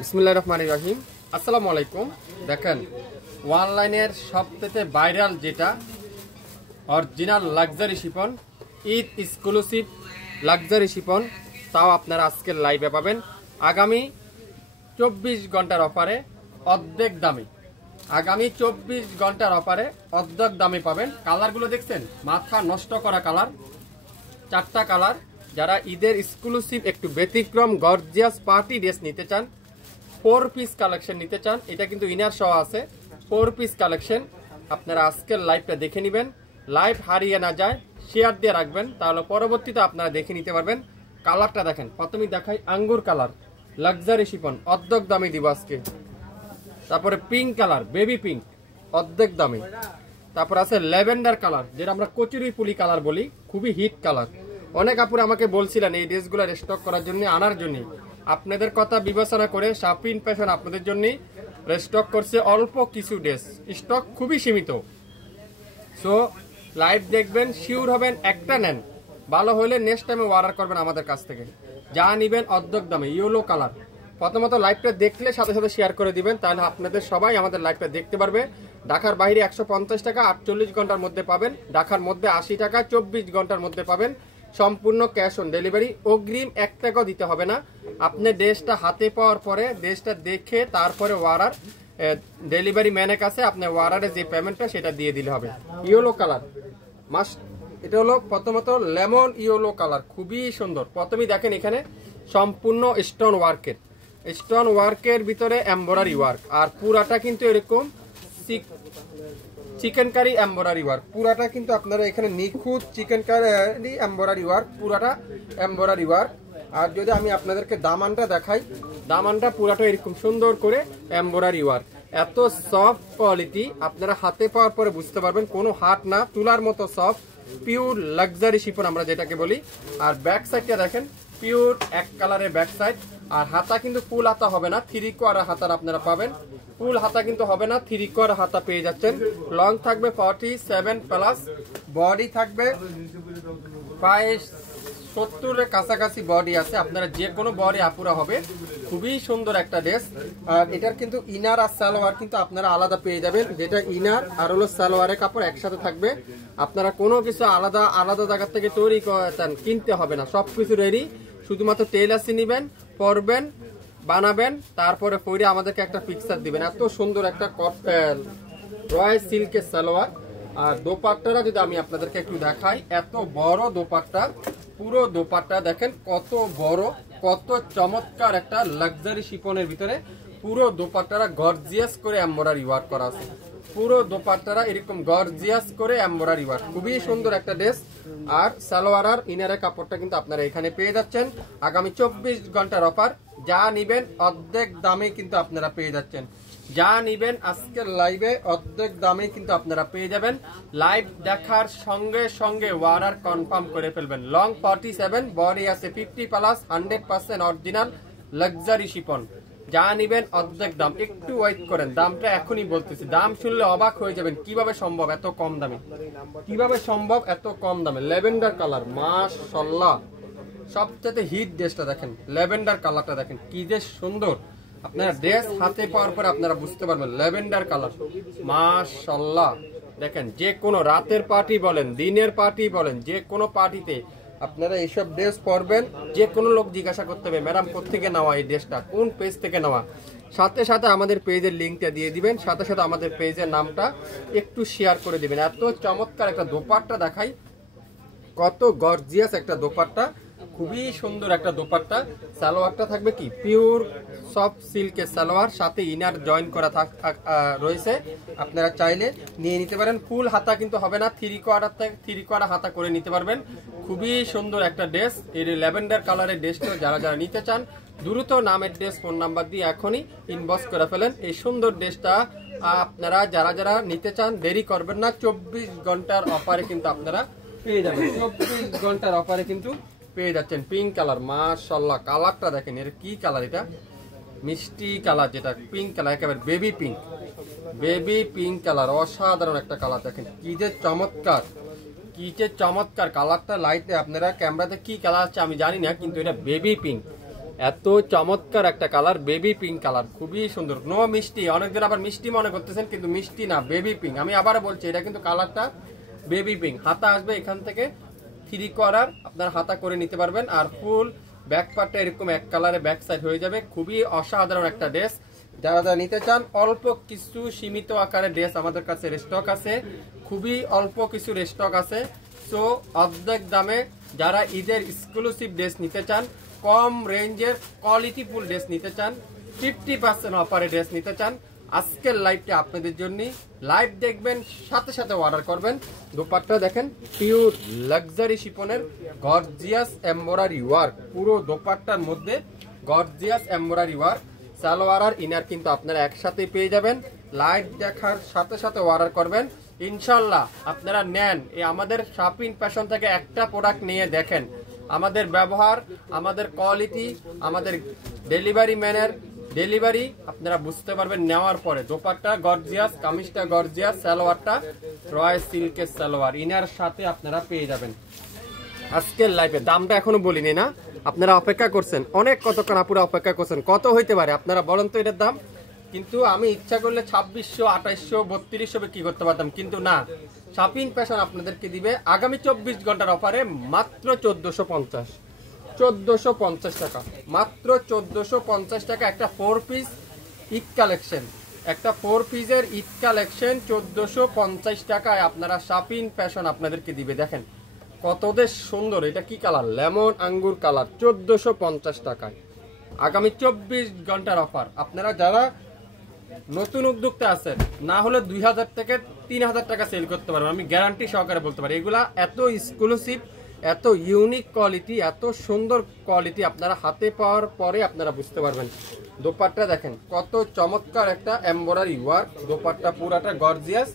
বিসমিল্লাহির রহমানির রহিম। আসসালামু আলাইকুম। দেখেন অনলাইনের সবথেকে ভাইরাল যেটা original luxury chiffon, Eid exclusive luxury chiffon, তাও আপনারা আজকের লাইভে পাবেন আগামী 24 ঘন্টার অফারে অর্ধেক দামে। আগামী 24 ঘন্টার অফারে অর্ধেক দামে পাবেন। কালারগুলো দেখছেন, মাথা নষ্ট করা কালার, 4টা কালার। যারা ঈদের এক্সক্লুসিভ একটু ব্যতিক্রম গর্জিয়াস পার্টি ড্রেস নিতে চান, 4 পিস কালেকশন নিতে চান, এটা কিন্তু ইনার সহ আছে, 4 পিস কালেকশন। আপনারা আজকের লাইভটা দেখে নেবেন, লাইভ হারিয়ে না যায়, শেয়ার দিয়ে রাখবেন, তাহলে পরবর্তীতে আপনারা দেখে নিতে পারবেন। কালারটা দেখেন, প্রথমেই দেখাই আঙ্গুর কালার, লাক্সারি শিফন, অর্ধেক দামে দিব আজকে। তারপরে পিঙ্ক কালার, বেবি পিঙ্ক, অর্ধেক দামে। তারপর আছে ল্যাভেন্ডার কালার, যেটা আমরা কচুরি পুলি কালার বলি, খুবই হিট কালার। অনেক আপুরে আমাকে বলছিলেন এই ড্রেসগুলো স্টক করার জন্য, আনার জন্য। আপনাদের কথা বিবেচনা করে শাপিন ফ্যাশন আপনাদের জন্য স্টক করছে অল্প কিছু ড্রেস, স্টক খুবই সীমিত। সো লাইভ দেখবেন, শিওর হবেন, একটা নেন, ভালো হলে নেক্সট টাইমে অর্ডার করবেন আমাদের কাছ থেকে। যা নিবেন অর্ধেক দামে। ইয়েলো কালার, প্রথমত লাইভটা দেখলে সাথে সাথে শেয়ার করে দিবেন, তাহলে আপনাদের সবাই আমাদের লাইভটা দেখতে পারবে। ঢাকার বাইরে 150 টাকা 48 ঘন্টার মধ্যে পাবেন, ঢাকার মধ্যে 80 টাকা 24 ঘন্টার মধ্যে পাবেন। সম্পূর্ণ ক্যাশ অন ডেলিভারি, অগ্রিম 1 টাকাও দিতে হবে না। আপনি ড্রেসটা হাতে পাওয়ার পরে ড্রেসটা দেখে তারপরে অর্ডার ডেলিভারি ম্যানের কাছে আপনি অর্ডারে যে পেমেন্টটা সেটা দিয়ে দিলে হবে। ইয়েলো কালার মাস্ট, এটা হলো প্রথমত লেমন ইয়েলো কালার, খুবই সুন্দর। প্রথমেই দেখেন এখানে সম্পূর্ণ স্টোন ওয়ার্কের, স্টোন ওয়ার্কের ভিতরে এমব্রয়ডারি ওয়ার্ক, আর পুরাটা কিন্তু এরকম চিকেন কারি এমব্রয়ডারি ওয়ার্ক। পুরাটা কিন্তু আপনারা এখানে নিখুঁত চিকেন কারি এমব্রয়ডারি ওয়ার্ক, পুরাটা এমব্রয়ডারি ওয়ার্ক। আর যদি আমি আপনাদেরকে দামানটা দেখাই, দামানটা পুরাটা এরকম সুন্দর করে এমব্রয়ডারি ওয়ার্ক। এত সফট কোয়ালিটি, আপনারা হাতে পাওয়ার পরে বুঝতে পারবেন, কোনো হাত না, তুলার মতো সফট, পিওর লাক্সারি শিফন আমরা যেটাকে বলি। আর ব্যাক সাইডটা দেখেন, পিওর এক কালারের ব্যাক সাইড। আর হাতা কিন্তু ফুল হাতা হবে না, 3 কোয়ার্টার হাতার আপনারা পাবেন। ফুল হাতা কিন্তু হবে না, 3 কোয়ার্টার হাতা পেয়ে যাচ্ছেন। লং থাকবে 47 প্লাস, বডি থাকবে প্রায় 70-এর কাছাকাছি বডি আছে, আপনারা যে কোনো বডি আপুরা হবে। খুবই সুন্দর একটা ড্রেস। আর এটার কিন্তু ইনার আর সালোয়ার কিন্তু আপনারা আলাদা পেয়ে যাবেন, যেটা ইনার আর হলো সালোয়ারের কাপড় একসাথে থাকবে। আপনারা কোনো কিছু আলাদা আলাদা জায়গা থেকে তৈরি করেন, কিনতে হবে না, সবকিছু রেডি। শুধুমাত্র টেইলার্সই নেবেন, পরবেন, বানাবেন, তারপরে পরে আমাদেরকে একটা পিকচার দিবেন। এত সুন্দর একটা রয়্যাল সিল্কের সালোয়ার। আর দোপাট্টাটা যদি আমি আপনাদেরকে একটু দেখাই, এত বড় দোপাট্টা, পুরো দোপাট্টা দেখেন কত বড়, কত চমৎকার একটা লাক্সারি শিফনের ভিতরে। পুরো দোপাট্টারা গর্জিয়াস করে এমব্রয়ডারি ওয়ার্ক করা আছে, পুরো দোপাট্টারা এরকম গর্জিয়াস করে এমব্রয়ডারি ওয়ার্ক, খুবই সুন্দর একটা ড্রেস। আর সালোয়ার আর ইনারের কাপড়টা কিন্তু আপনারা এখানে পেয়ে যাচ্ছেন। আগামী 24 ঘন্টার অফার, যা নিবেন অর্ধেক দামে কিন্তু আপনারা পেয়ে যাচ্ছেন। যা নিবেন আজকের লাইভে অর্ধেক দামে কিন্তু আপনারা পেয়ে যাবেন। লাইভ দেখার সঙ্গে সঙ্গে অর্ডার কনফার্ম করে ফেলবেন। লং 47, বডি আছে 50 প্লাস, 100% অরিজিনাল লাক্সারি শিফন। যা নিবেন অর্ধেক দাম। একটু ওয়েট করেন, দামটা এখনই বলতেছি। দাম শুনলে অবাক হয়ে যাবেন, কিভাবে সম্ভব এত কম দামে, কিভাবে সম্ভব এত কম দামে। ল্যাভেন্ডার কালার, মাশাআল্লাহ, সবচেয়ে হিট ড্রেসটা দেখেন, ল্যাভেন্ডার কালারটা দেখেন কি যে সুন্দর। আপনারা ড্রেস হাতে পাওয়ার পরে আপনারা বুঝতে পারবেন ল্যাভেন্ডার কালার, মাশাআল্লাহ। দেখেন যে কোনো রাতের পার্টি বলেন, দিনের পার্টি বলেন, যে কোনো পার্টিতে আপনারা এইসব ড্রেস পরবেন। যে কোনো লোক জিজ্ঞাসা করতে হবে, ম্যাডাম কোত্থেকে নেওয়া এই ড্রেসটা, কোন পেজ থেকে নেওয়া। সাথে সাথে আমাদের পেজের লিঙ্কটা দিয়ে দিবেন, সাথে সাথে আমাদের পেজের নামটা একটু শেয়ার করে দিবেন। এত চমৎকার একটা দোপাট্টা দেখাই, কত গর্জিয়াস একটা দোপাট্টা, খুবই সুন্দর একটা দোপাট্টা। সালোয়ারটা থাকবে কি পিওর সফট সিল্কের সালোয়ার, সাথে ইনার জয়েন করা রয়েছে। আপনারা চাইলে নিয়ে নিতে পারেন। ফুল হাতা কিন্তু হবে না, 3 কোয়ার্টার হাতা করে নিতে পারবেন। খুবই সুন্দর একটা ড্রেস। এই ল্যাভেন্ডার কালারের ড্রেসটা যারা যারা নিতে চান, দ্রুত নামের ড্রেস ফোন নাম্বার দিয়ে এখনই ইনবক্স করে ফেলেন। এই সুন্দর ড্রেসটা আপনারা যারা যারা নিতে চান দেরি করবেন না, 24 ঘন্টার অফারে কিন্তু আপনারা পেয়ে যাবেন। 24 ঘন্টার অফারে কিন্তু পেয়ে যাচ্ছেন। পিঙ্ক কালার, মাশাআল্লাহ, কালারটা দেখেন, এর কি কালার, এটা মিষ্টি কালার, যেটা পিঙ্ক কালার, একেবারে baby pink, baby pink colour, অসাধারণ একটা কালার। দেখেন কি যে চমৎকার, কি যে চমৎকার কালারটা। লাইটে আপনারা ক্যামেরাতে কি কালার আছে আমি জানি না, কিন্তু এটা বেবি পিঙ্ক, এত চমৎকার একটা কালার, বেবি পিঙ্ক কালার, খুবই সুন্দর। নো মিষ্টি, অনেকজন আবার মিষ্টি মনে করতেছেন, কিন্তু মিষ্টি না, বেবি পিঙ্ক। আমি আবারও বলছি, এটা কিন্তু কালারটা বেবি পিঙ্ক। হাতা আসবে এখান থেকে 3 কোয়ার্টার, আপনার হাতা করে নিতে পারবেন। আর ফুল ব্যাক পার্টটা এরকম এক কালারে ব্যাক সাইড হয়ে যাবে। খুবই অসাধারণ একটা ড্রেস। যারা যারা নিতে চান, অল্প কিছু সীমিত আকারে ড্রেস আমাদের কাছে স্টক আছে, খুবই অল্প কিছু স্টক আছে। সো অর্ধেক দামে যারা ঈদের এক্সক্লুসিভ ড্রেস নিতে চান, কম রেঞ্জের কোয়ালিটিফুল ড্রেস নিতে চান, 50% অফারে ড্রেস নিতে চান, আজকের লাইভটা আপনাদের জন্য। লাইভ দেখবেন, সাথে সাথে অর্ডার করবেন। দোপাট্টা দেখেন, পিওর লাক্সারি শিপনের গর্জিয়াস এমব্রয়ডারি ওয়ার্ক, পুরো দোপাট্টার মধ্যে গর্জিয়াস এমব্রয়ডারি ওয়ার্ক। সালোয়ার আর ইনার কিন্তু আপনারা একসাথে পেয়ে যাবেন। লাইভ দেখার সাথে সাথে অর্ডার করবেন, ইনশাল্লাহ আপনারা নেন। এই আমাদের শপিং ফ্যাশন থেকে একটা প্রোডাক্ট নিয়ে দেখেন, আমাদের ব্যবহার, আমাদের কোয়ালিটি, আমাদের ডেলিভারি ম্যানের ডেলিভারি আপনারা বুঝতে পারবেন নেওয়ার পরে। দোপাট্টা গর্জিয়াস, কামিজটা গর্জিয়াস, সালোয়ারটা রয়্যাল সিল্কের সালোয়ার, ইনার সাথে আপনারা পেয়ে যাবেন। আজকের লাইভে দামটা এখনো বলিনি না, আপনারা অপেক্ষা করছেন অনেক, কতক্ষণ আপুরা অপেক্ষা করছেন। কত হইতে পারে আপনারা বলেন তো এটার দাম? কিন্তু আমি ইচ্ছা করলে 2600, 2800, 3200 বিক্রি করতে পারতাম, কিন্তু না, শপিং ফ্যাশন আপনাদেরকে দিবে আগামী 24 ঘন্টার অফারে মাত্র 1450, 1450 টাকা, মাত্র 1450 টাকা। একটা 4 পিস ঈদ কালেকশন, একটা 4 পিসের ঈদ কালেকশন 1450 টাকায় আপনারা শপিং ফ্যাশন আপনাদেরকে দিবে। দেখেন কতদের সুন্দর, এটা কি কালার? লেমন আঙ্গুর কালার, 1450 টাকায় আগামী 24 ঘন্টার অফার। আপনারা যারা নতুন উদ্যোক্তা আছেন, না হলে 2000 থেকে 3000 টাকা সেল করতে পারবেন, আমি গ্যারান্টি সহকারে বলতে পারি। এগুলা এত এক্সক্লুসিভ, এত ইউনিক কোয়ালিটি, এত সুন্দর কোয়ালিটি, আপনারা হাতে পাওয়ার পরে আপনারা বুঝতে পারবেন। দোপাট্টা দেখেন কত চমৎকার একটা এমব্রয়ডারি ওয়ার্ক, দোপাট্টা পুরাটা গর্জিয়াস।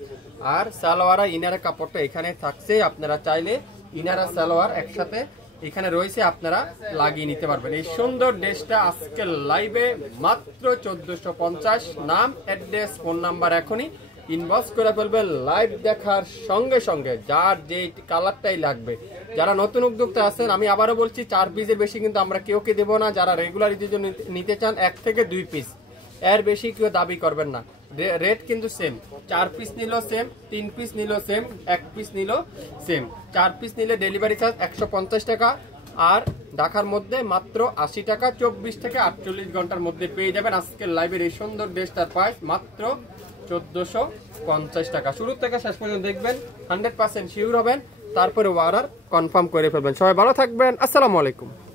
আর সালোয়ার ইনারের কাপড়টা এখানে থাকছে, আপনারা চাইলে ইনারা সালোয়ার একসাথে এখানে রয়েছে, আপনারা লাগিয়ে নিতে পারবেন। এই সুন্দর ড্রেসটা আজকের লাইভে মাত্র 1450। নাম, অ্যাড্রেস, ফোন নাম্বার এখনই ইনবক্স করে ফেলবেন। লাইভ দেখার সঙ্গে সঙ্গে যার যে কালারটাই লাগবে, যারা নতুন উদ্যোক্তা আছেন, আমি আবারও বলছি 4 পিসের বেশি কিন্তু আমরা কেউকে দেবো না। যারা রেগুলার ঈদের জন্য নিতে চান 1 থেকে 2 পিস, এর বেশি কেউ দাবি করবেন না। রেট কিন্তু সেম, 4 পিস নিলেও সেম, 3 পিস নিলেও সেম, 1 পিস নিলেও সেম। 4 পিস নিলে ডেলিভারি চার্জ 150 টাকা, আর ঢাকার মধ্যে মাত্র 80 টাকা। 24 থেকে 48 ঘন্টার মধ্যে পেয়ে যাবেন। আজকের লাইভের এই সুন্দর ড্রেসটার প্রাইস মাত্র 1450 টাকা। শুরু থেকে শেষ পর্যন্ত দেখবেন, 100% শিওর হবেন, তারপরে অর্ডার কনফার্ম করে ফেলবেন। সবাই ভালো থাকবেন, আসসালামু আলাইকুম।